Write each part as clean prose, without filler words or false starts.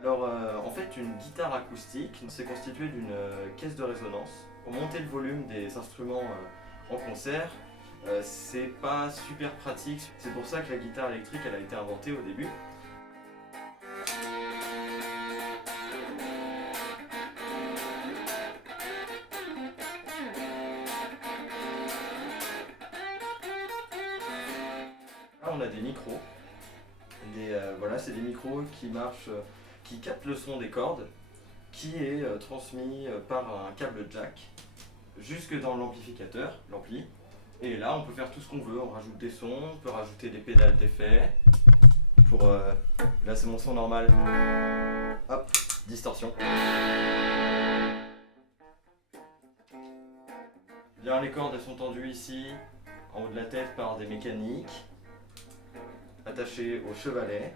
Alors, en fait, une guitare acoustique, c'est constitué d'une caisse de résonance. Pour monter le volume des instruments en concert, c'est pas super pratique. C'est pour ça que la guitare électrique, elle a été inventée au début. Là, on a des micros. Voilà, c'est des micros qui marchent, qui captent le son des cordes, qui est transmis par un câble jack jusque dans l'amplificateur, l'ampli. Et là, on peut faire tout ce qu'on veut. On rajoute des sons, on peut rajouter des pédales d'effet. Là, c'est mon son normal. Hop, distorsion. Bien, les cordes, elles sont tendues ici, en haut de la tête, par des mécaniques attachées au chevalet.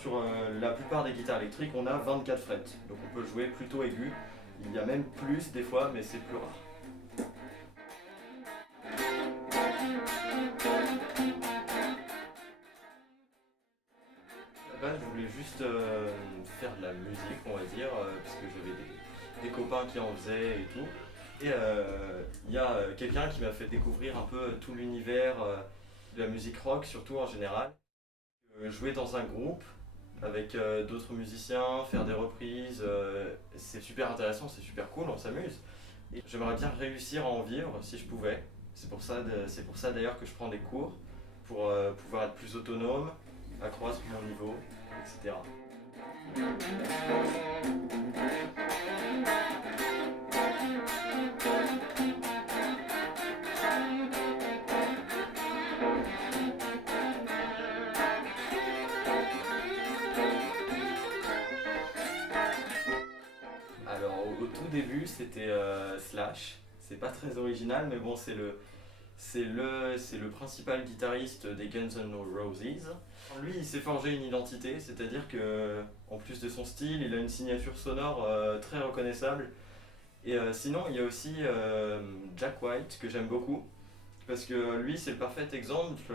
Sur la plupart des guitares électriques, on a 24 frettes, donc on peut jouer plutôt aigu. Il y a même plus des fois, mais c'est plus rare. À la base, je voulais juste faire de la musique, on va dire, parce que j'avais des copains qui en faisaient et tout. Et il y a quelqu'un qui m'a fait découvrir un peu tout l'univers de la musique rock, surtout en général. Jouer dans un groupe avec d'autres musiciens, faire des reprises, c'est super intéressant, c'est super cool, on s'amuse. Et j'aimerais bien réussir à en vivre si je pouvais. C'est pour ça d'ailleurs que je prends des cours, pour pouvoir être plus autonome, accroître mon niveau, etc. Alors au tout début c'était Slash, c'est pas très original mais bon c'est le principal guitariste des Guns N' Roses. Lui il s'est forgé une identité, c'est-à-dire que en plus de son style il a une signature sonore très reconnaissable. Et sinon il y a aussi Jack White que j'aime beaucoup parce que lui c'est le parfait exemple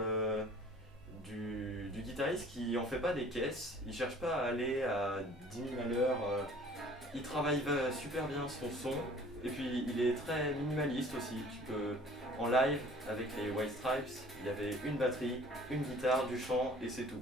du guitariste qui en fait pas des caisses, il cherche pas à aller à 10 000 à l'heure. Il travaille super bien son son et puis il est très minimaliste aussi. En live avec les White Stripes, il y avait une batterie, une guitare, du chant et c'est tout.